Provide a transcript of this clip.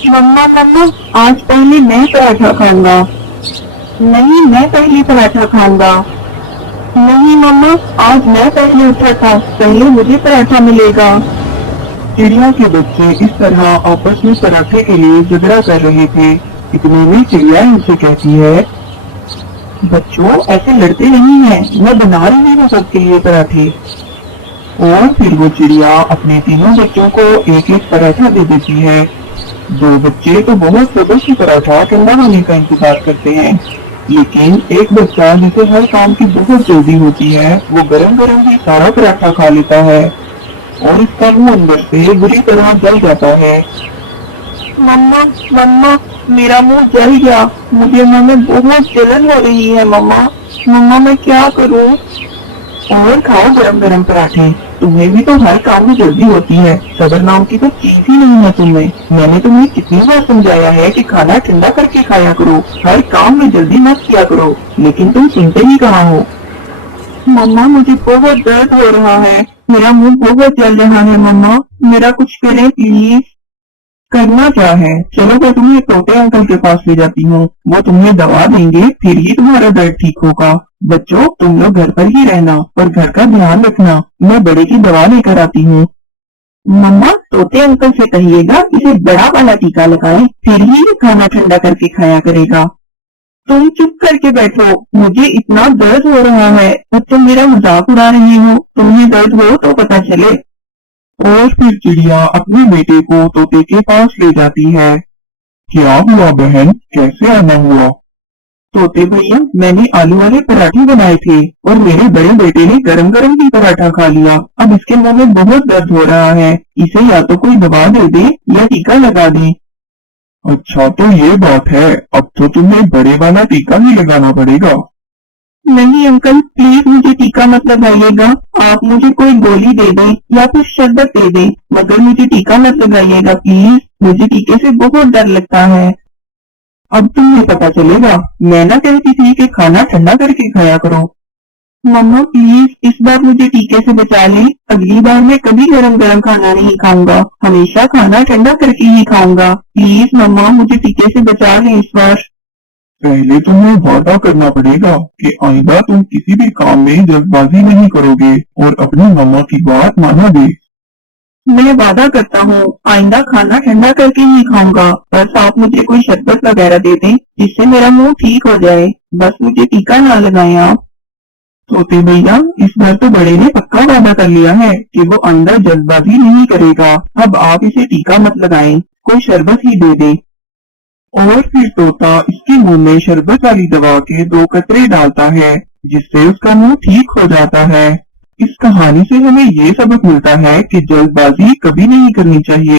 मम्मा मम्मा, आज पहले मैं पराठा खाऊंगा। नहीं, मैं पहले पराठा खाऊंगा। नहीं मम्मा, आज मैं पहले उठा था, पहले मुझे पराठा मिलेगा। चिड़िया के बच्चे इस तरह आपस में पराठे के लिए झगड़ा कर रहे थे। इतने में चिड़िया उनसे कहती है, बच्चों ऐसे लड़ते नहीं हैं, मैं बना रही हूँ सबके लिए पराठे। और फिर वो चिड़िया अपने तीनों बच्चों को एक एक पराठा दे देती है। दो बच्चे तो बहुत सब्र से पराठा ठंडा होने का इंतजार करते हैं, लेकिन एक बच्चा जिसे हर काम की बहुत जल्दी होती है, वो गरम गरम ही सारा पराठा खा लेता है और इसका मुंह अंदर से बुरी तरह जल जाता है। मम्मा मम्मा, मेरा मुंह जल गया, मुझे मुंह में बहुत जलन हो रही है। मम्मा मम्मा, मैं क्या करूँ? और खाओ गरम गरम पराठे, तुम्हें भी तो हर काम में जल्दी होती है, सब्र नाम की तो चीज ही नहीं है तुम्हें। मैंने तुम्हें कितनी बार समझाया है कि खाना ठंडा करके खाया करो, हर काम में जल्दी मत किया करो, लेकिन तुम सुनते ही कहाँ हो। मम्मा मुझे बहुत दर्द हो रहा है, मेरा मुंह बहुत जल रहा है। मम्मा मेरा कुछ करें प्लीज। करना क्या है, चलो मैं तुम्हें तोते अंकल के पास ले जाती हूँ, वो तुम्हें दवा देंगे, फिर ही तुम्हारा दर्द ठीक होगा। बच्चों तुम लोग घर पर ही रहना और घर का ध्यान रखना, मैं बड़े की दवा लेकर आती हूँ। मम्मा तोते अंकल से कहिएगा इसे बड़ा वाला टीका लगाए, फिर ही ये खाना ठंडा करके खाया करेगा। तुम चुप करके बैठो, मुझे इतना दर्द हो रहा है और तुम मेरा मजाक उड़ा रही हो। तुम्हें दर्द हो तो पता चले। और फिर चिड़िया अपने बेटे को तोते के पास ले जाती है। क्या हुआ बहन, कैसे आना हुआ? तोते भैया, मैंने आलू वाले पराठे बनाए थे और मेरे बड़े बेटे ने गरम गरम ही पराठा खा लिया, अब इसके मुंह में बहुत दर्द हो रहा है, इसे या तो कोई दवा दे दे या टीका लगा दे। अच्छा तो ये बात है, अब तो तुम्हें बड़े वाला टीका ही लगाना पड़ेगा। नहीं अंकल, प्लीज मुझे टीका मत लगाइएगा, आप मुझे कोई गोली दे दें या फिर शरबत दे दें, मगर मुझे टीका मत लगाइएगा प्लीज, मुझे टीके से बहुत डर लगता है। अब तुम्हें पता चलेगा, मैं ना कहती थी कि खाना ठंडा करके खाया करो। मम्मा प्लीज इस बार मुझे टीके से बचा ले, अगली बार मैं कभी गरम गरम खाना नहीं खाऊंगा, हमेशा खाना ठंडा करके ही खाऊंगा। प्लीज मम्मा मुझे टीके से बचा ले इस बार। पहले तुम्हें वादा करना पड़ेगा कि आइंदा तुम किसी भी काम में जल्दबाजी नहीं करोगे और अपनी मम्मा की बात मानोगे। मैं वादा करता हूँ आइंदा खाना ठंडा करके ही खाऊंगा, बस आप मुझे कोई शरबत वगैरह दे दें जिससे मेरा मुंह ठीक हो जाए, बस मुझे टीका ना लगाएं आप। तोते भैया, इस बार तो बड़े ने पक्का वादा कर लिया है कि वो आइंदा जल्दबाजी नहीं करेगा, अब आप इसे टीका मत लगाएं, कोई शरबत ही दे दे। और फिर तोता इसके मुंह में शरबत वाली दवा के 2 कतरे डालता है, जिससे उसका मुंह ठीक हो जाता है। इस कहानी से हमें ये सबक मिलता है कि जल्दबाजी कभी नहीं करनी चाहिए।